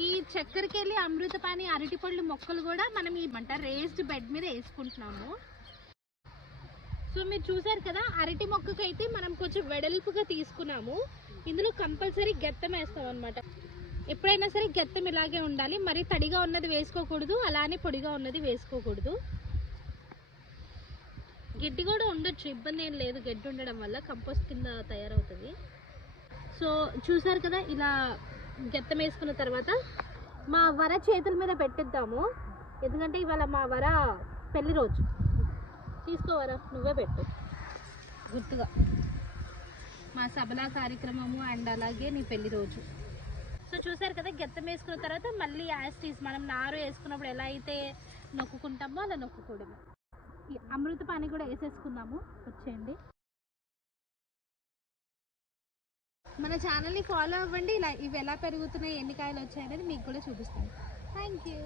ఈ చక్కెరకేళి, అమృతపాణి, అరటిపళ్ళు మొక్కలు కూడా మనం ఈ రేస్డ్ బెడ్ మీద వేసుకుంటున్నాము. సో మీరు చూసారు కదా, అరటి మొక్కకైతే మనం కొంచెం వెడల్పుగా తీసుకున్నాము. ఇందులో కంపల్సరీ గెత్తం వేస్తాం అనమాట. ఎప్పుడైనా సరే గెత్తం ఇలాగే ఉండాలి, మరి తడిగా ఉన్నది వేసుకోకూడదు, అలానే పొడిగా ఉన్నది వేసుకోకూడదు. గడ్డి కూడా ఉండొచ్చు, ఇబ్బంది ఏం లేదు. గడ్డి ఉండడం వల్ల కంపోస్ట్ కింద తయారవుతుంది. సో చూసారు కదా, ఇలా గెత్తం వేసుకున్న తర్వాత మా వర చేతుల మీద పెట్టిద్దాము. ఎందుకంటే ఇవాళ మా వర పెళ్లి రోజు. తీసుకోవరా, నువ్వే పెట్టు గుర్తుగా. మా సభలా కార్యక్రమము అండ్ అలాగే నీ పెళ్లి రోజు. సో చూసారు కదా, గెత్తం వేసుకున్న తర్వాత మళ్ళీ యాస్టీస్ మనం నారు వేసుకున్నప్పుడు ఎలా అయితే నొక్కుంటామో అలా నొక్కుకోవడము. ఈ అమృతపాణి కూడా వేసేసుకుందాము. వచ్చేయండి, మన ఛానల్ని ఫాలో అవ్వండి. ఇలా ఇవి ఎలా పెరుగుతున్నాయి, ఎన్ని కాయలు వచ్చాయనేది మీకు కూడా చూపిస్తాను. Thank you.